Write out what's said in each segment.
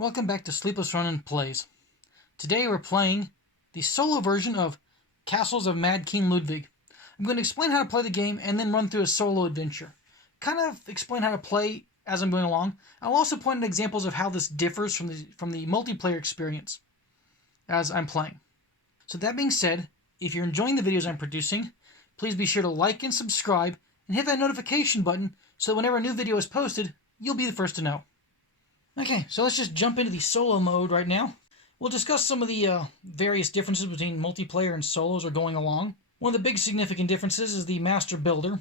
Welcome back to SleeplessRonin Plays. Today we're playing the solo version of Castles of Mad King Ludwig. I'm going to explain how to play the game and then run through a solo adventure. Kind of explain how to play as I'm going along. I'll also point out examples of how this differs from the multiplayer experience as I'm playing. So that being said, if you're enjoying the videos I'm producing, please be sure to like and subscribe and hit that notification button so that whenever a new video is posted, you'll be the first to know. Okay, so let's just jump into the solo mode right now. We'll discuss some of the various differences between multiplayer and solos are going along. One of the big significant differences is the master builder.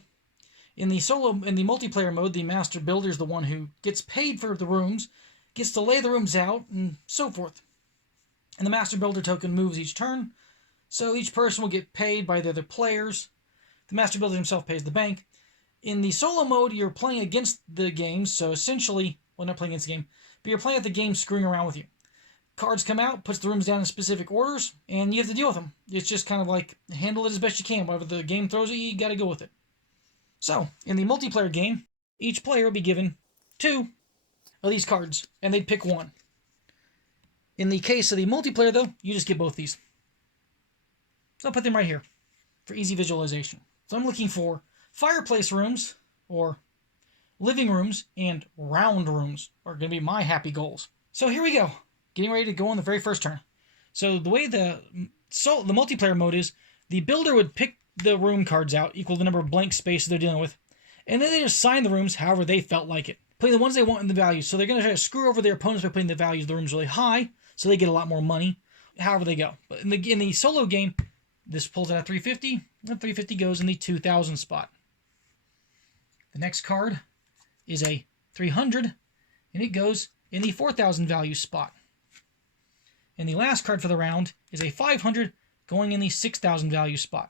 In the multiplayer mode, the master builder is the one who gets paid for the rooms, gets to lay the rooms out, and so forth. And the master builder token moves each turn, so each person will get paid by the other players. The master builder himself pays the bank. In the solo mode, you're playing against the game, so essentially, well, not playing against the game, but you're playing at the game screwing around with you. Cards come out, puts the rooms down in specific orders, and you have to deal with them. It's just kind of like, handle it as best you can. Whatever the game throws at you, you gotta go with it. So, in the multiplayer game, each player will be given 2 of these cards, and they'd pick one. In the case of the multiplayer, though, you just get both these. So I'll put them right here for easy visualization. So I'm looking for fireplace rooms, or living rooms, and round rooms are going to be my happy goals. So here we go. Getting ready to go on the very first turn. So the way the multiplayer mode is, the builder would pick the room cards out, equal the number of blank spaces they're dealing with, and then they just sign the rooms however they felt like it, putting the ones they want in the values. So they're going to try to screw over their opponents by putting the values of the rooms really high, so they get a lot more money, however they go. But in the solo game, this pulls out a 350, and 350 goes in the 2,000 spot. The next card is a 300, and it goes in the 4,000 value spot. And the last card for the round is a 500, going in the 6,000 value spot.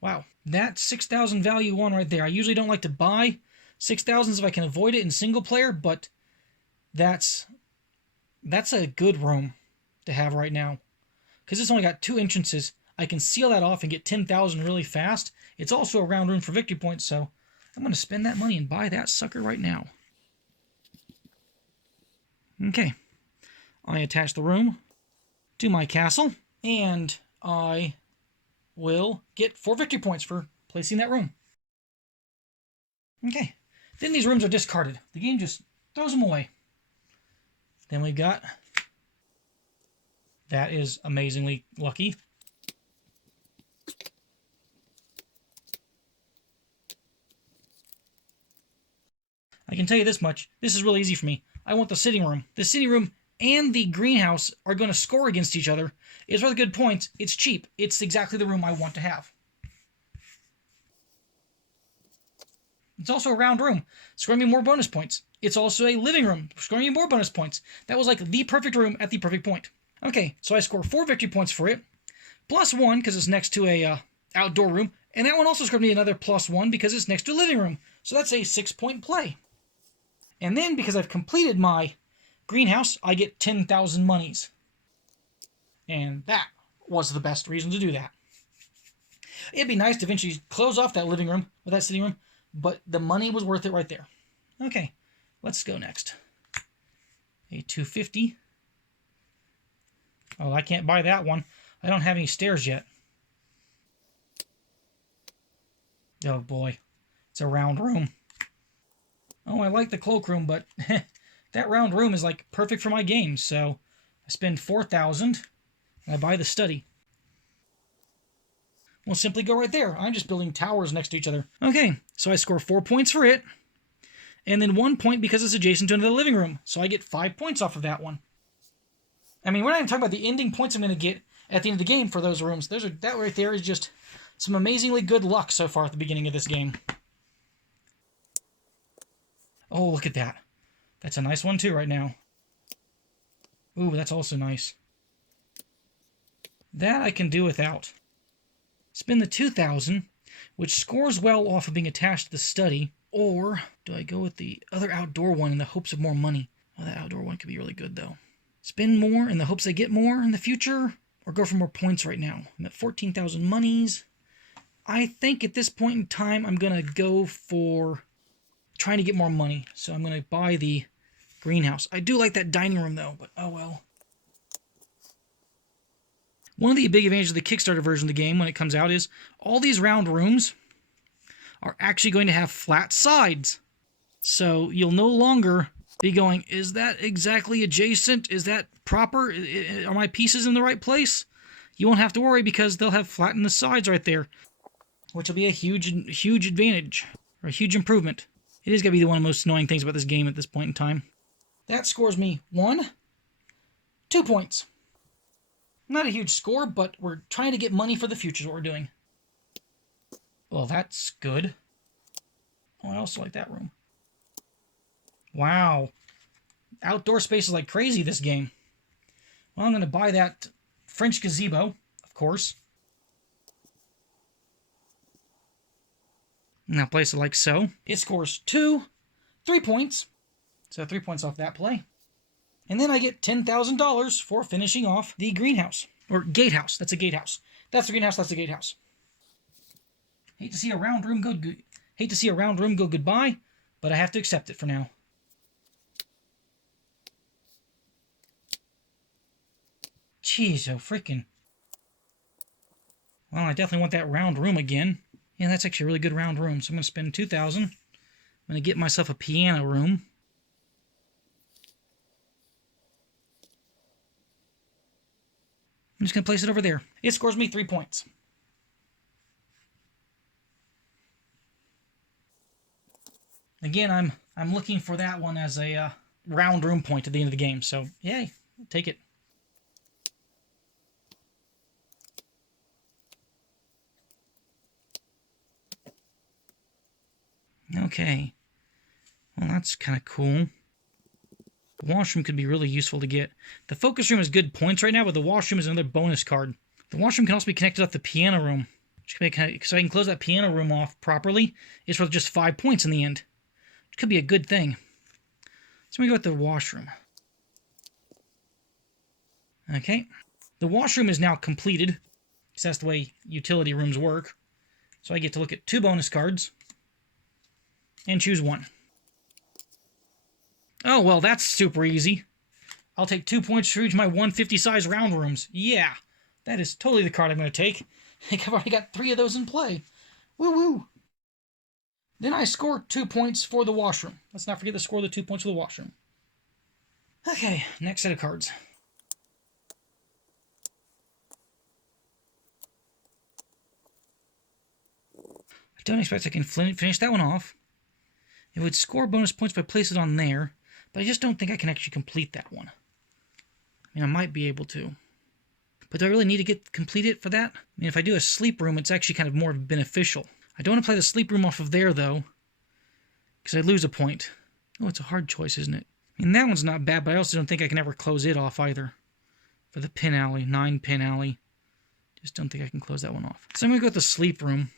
Wow, that 6,000 value one right there. I usually don't like to buy 6,000s if I can avoid it in single player, but that's a good room to have right now. Because it's only got 2 entrances, I can seal that off and get 10,000 really fast. It's also a round room for victory points, so I'm going to spend that money and buy that sucker right now. Okay. I attach the room to my castle, and I will get 4 victory points for placing that room. Okay. Then these rooms are discarded. The game just throws them away. Then we've got... That is amazingly lucky. I can tell you this much. This is really easy for me. I want the sitting room. The sitting room and the greenhouse are going to score against each other. It's worth good points. It's cheap. It's exactly the room I want to have. It's also a round room, scoring me more bonus points. It's also a living room, scoring me more bonus points. That was like the perfect room at the perfect point. Okay, so I score 4 victory points for it, plus 1 because it's next to a outdoor room, and that one also scored me another plus 1 because it's next to a living room. So that's a 6-point play. And then, because I've completed my greenhouse, I get 10,000 monies. And that was the best reason to do that. It'd be nice to eventually close off that living room, or that sitting room, but the money was worth it right there. Okay, let's go next. A 250. Oh, I can't buy that one. I don't have any stairs yet. Oh boy, it's a round room. Oh, I like the cloakroom, but that round room is like perfect for my game, so I spend 4,000 and I buy the study. We'll simply go right there. I'm just building towers next to each other. Okay, so I score 4 points for it, and then 1 point because it's adjacent to another living room, so I get 5 points off of that one. I mean, we're not even talking about the ending points I'm going to get at the end of the game for those rooms. That right there is just some amazingly good luck so far at the beginning of this game. Oh, look at that. That's a nice one too right now. Ooh, that's also nice. That I can do without. Spend the 2,000, which scores well off of being attached to the study, or do I go with the other outdoor one in the hopes of more money? Oh, that outdoor one could be really good though. Spend more in the hopes I get more in the future, or go for more points right now. I'm at 14,000 monies. I think at this point in time, I'm going to go for trying to get more money. So I'm going to buy the greenhouse. I do like that dining room, though, but oh well. One of the big advantages of the Kickstarter version of the game when it comes out is all these round rooms are actually going to have flat sides. So you'll no longer be going, is that exactly adjacent? Is that proper? Are my pieces in the right place? You won't have to worry because they'll have flattened the sides right there, which will be a huge advantage, or a huge improvement. It is going to be one of the most annoying things about this game at this point in time. That scores me 2 points. Not a huge score, but we're trying to get money for the future is what we're doing. Well, that's good. Oh, I also like that room. Wow. Outdoor space is like crazy, this game. Well, I'm going to buy that French gazebo, of course. Now place it like so. It scores 3 points. So 3 points off that play. And then I get $10,000 for finishing off the greenhouse. Or gatehouse. That's a gatehouse. That's the greenhouse, that's the gatehouse. Hate to see a round room go goodbye, but I have to accept it for now. Jeez, oh freaking. Well, I definitely want that round room again. Yeah, that's actually a really good round room. So I'm going to spend $2,000. I'm going to get myself a piano room. I'm just going to place it over there. It scores me 3 points. Again, I'm looking for that one as a round room point at the end of the game. So, yay, take it. Okay. Well, that's kind of cool. The washroom could be really useful to get. The focus room is good points right now, but the washroom is another bonus card. The washroom can also be connected up the piano room. So I can close that piano room off properly. It's worth just 5 points in the end. Which could be a good thing. So let me go with the washroom. Okay. The washroom is now completed. Because that's the way utility rooms work. So I get to look at 2 bonus cards. And choose one. Oh, well, that's super easy. I'll take 2 points for each of my 150 size round rooms. Yeah, that is totally the card I'm going to take. I think I've already got 3 of those in play. Woo-woo. Then I score 2 points for the washroom. Let's not forget to score the 2 points for the washroom. Okay, next set of cards. I don't expect I can finish that one off. It would score bonus points if I place it on there, but I just don't think I can actually complete that one. I mean, I might be able to. But do I really need to complete it for that? I mean, if I do a sleep room, it's actually kind of more beneficial. I don't want to play the sleep room off of there, though, because I lose a point. Oh, it's a hard choice, isn't it? I mean, that one's not bad, but I also don't think I can ever close it off either. For the pin alley, 9 pin alley. Just don't think I can close that one off. So I'm going to go with the sleep room.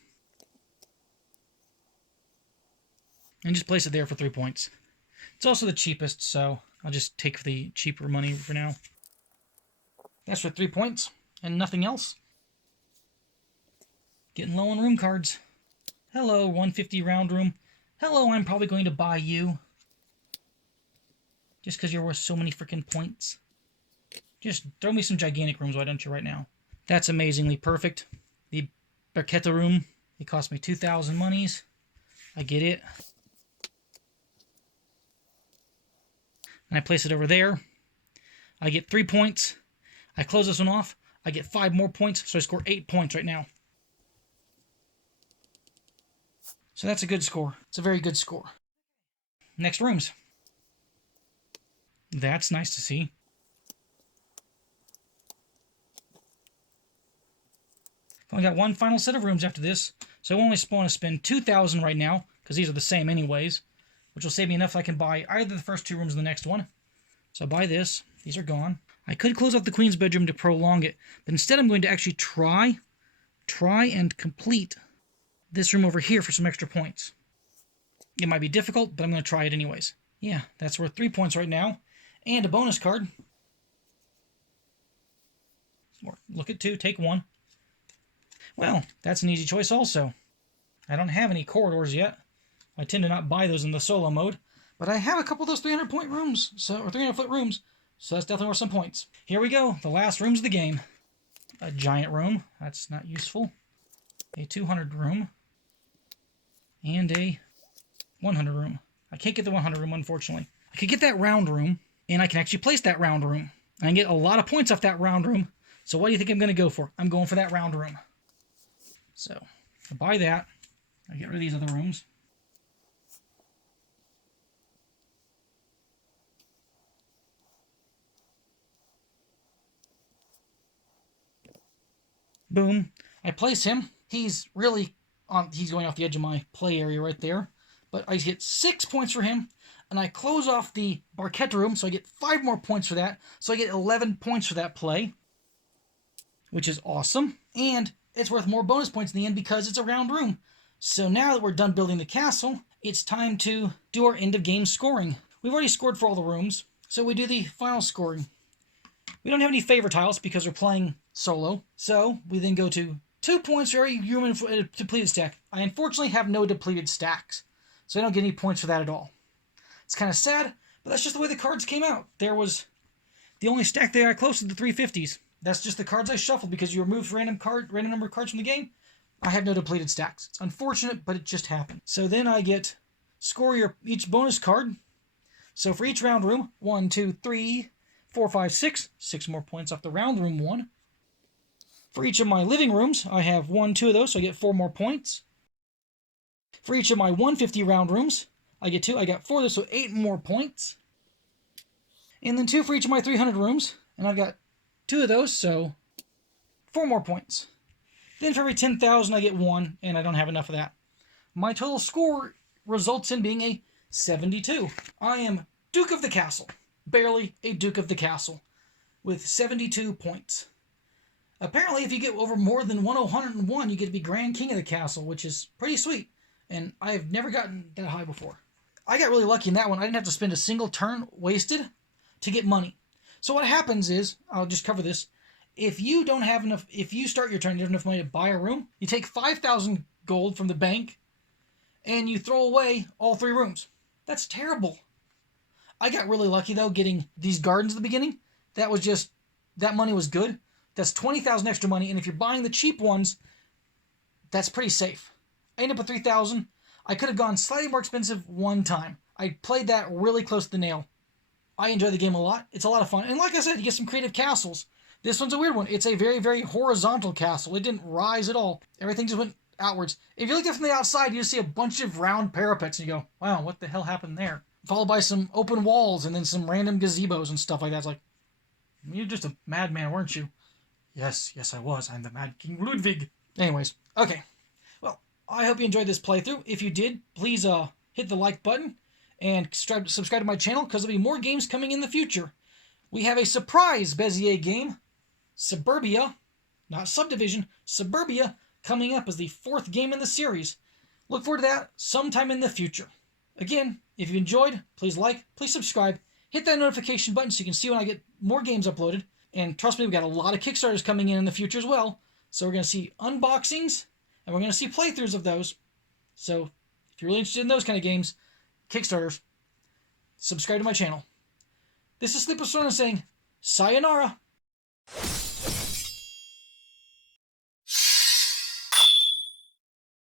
And just place it there for 3 points. It's also the cheapest, so I'll just take the cheaper money for now. That's for 3 points, and nothing else. Getting low on room cards. Hello, 150 round room. Hello, I'm probably going to buy you. Just because you're worth so many freaking points. Just throw me some gigantic rooms, why don't you, right now? That's amazingly perfect. The Barchetta room, it cost me 2,000 monies. I get it. And I place it over there. I get 3 points. I close this one off. I get 5 more points, so I score 8 points right now. So that's a good score. It's a very good score. Next rooms. That's nice to see. I've only got one final set of rooms after this, so I only want to spend 2,000 right now, because these are the same anyways, which will save me enough I can buy either the first 2 rooms or the next one. So I'll buy this. These are gone. I could close off the Queen's bedroom to prolong it, but instead I'm going to actually try and complete this room over here for some extra points. It might be difficult, but I'm going to try it anyways. Yeah, that's worth 3 points right now. And a bonus card. Look at 2, take 1. Well, that's an easy choice also. I don't have any corridors yet. I tend to not buy those in the solo mode, But I have a couple of those 300-point rooms, or 300-foot rooms, so that's definitely worth some points. Here we go, the last rooms of the game. A giant room, that's not useful. A 200 room. And a 100 room. I can't get the 100 room, unfortunately. I could get that round room, and I can actually place that round room. And I can get a lot of points off that round room. So what do you think I'm going to go for? I'm going for that round room. So, I buy that. I get rid of these other rooms. Boom. I place him. He's really he's going off the edge of my play area right there. But I get 6 points for him, and I close off the Barquette room, so I get 5 more points for that. So I get 11 points for that play, which is awesome. And it's worth more bonus points in the end because it's a round room. So now that we're done building the castle, it's time to do our end of game scoring. We've already scored for all the rooms, so we do the final scoring. We don't have any favor tiles because we're playing solo, so we then go to 2 points for every human depleted stack. I unfortunately have no depleted stacks, so I don't get any points for that at all. It's kind of sad, but that's just the way the cards came out. There was the only stack that I close to the 350s. That's just the cards I shuffled because you removed random number of cards from the game. I have no depleted stacks. It's unfortunate, but it just happened. So then I get score each bonus card. So for each round room, 1, 2, 3, 4, 5, 6. 6 more points off the round room one. For each of my living rooms, I have 1, 2 of those, so I get 4 more points. For each of my 150 round rooms, I get 2. I got 4 of those, so 8 more points. And then 2 for each of my 300 rooms, and I've got 2 of those, so 4 more points. Then for every 10,000, I get 1, and I don't have enough of that. My total score results in being a 72. I am Duke of the Castle. Barely a Duke of the Castle, with 72 points. Apparently, if you get over more than 101, you get to be Grand King of the Castle, which is pretty sweet. And I have never gotten that high before. I got really lucky in that one. I didn't have to spend a single turn wasted to get money. So what happens is, I'll just cover this. If you don't have enough, if you start your turn, you don't have enough money to buy a room, you take 5,000 gold from the bank, and you throw away all 3 rooms. That's terrible. I got really lucky, though, getting these gardens at the beginning. That money was good. That's 20,000 extra money, and if you're buying the cheap ones, that's pretty safe. I ended up with 3,000. I could have gone slightly more expensive one time. I played that really close to the nail. I enjoy the game a lot. It's a lot of fun. And like I said, you get some creative castles. This one's a weird one. It's a very, very horizontal castle. It didn't rise at all. Everything just went outwards. If you look at it from the outside, you just see a bunch of round parapets, and you go, wow, what the hell happened there? Followed by some open walls, and then some random gazebos and stuff like that. It's like, you're just a madman, weren't you? Yes, I was. I'm the Mad King Ludwig. Anyways, okay. Well, I hope you enjoyed this playthrough. If you did, please hit the like button and subscribe to my channel because there'll be more games coming in the future. We have a surprise Bezier game, Suburbia, not Subdivision, Suburbia, coming up as the 4th game in the series. Look forward to that sometime in the future. Again, if you enjoyed, please like, please subscribe, hit that notification button so you can see when I get more games uploaded. And trust me, we've got a lot of Kickstarters coming in the future as well. So we're going to see unboxings, and we're going to see playthroughs of those. So if you're really interested in those kind of games, Kickstarters, subscribe to my channel. This is SleeplessRonin saying, sayonara.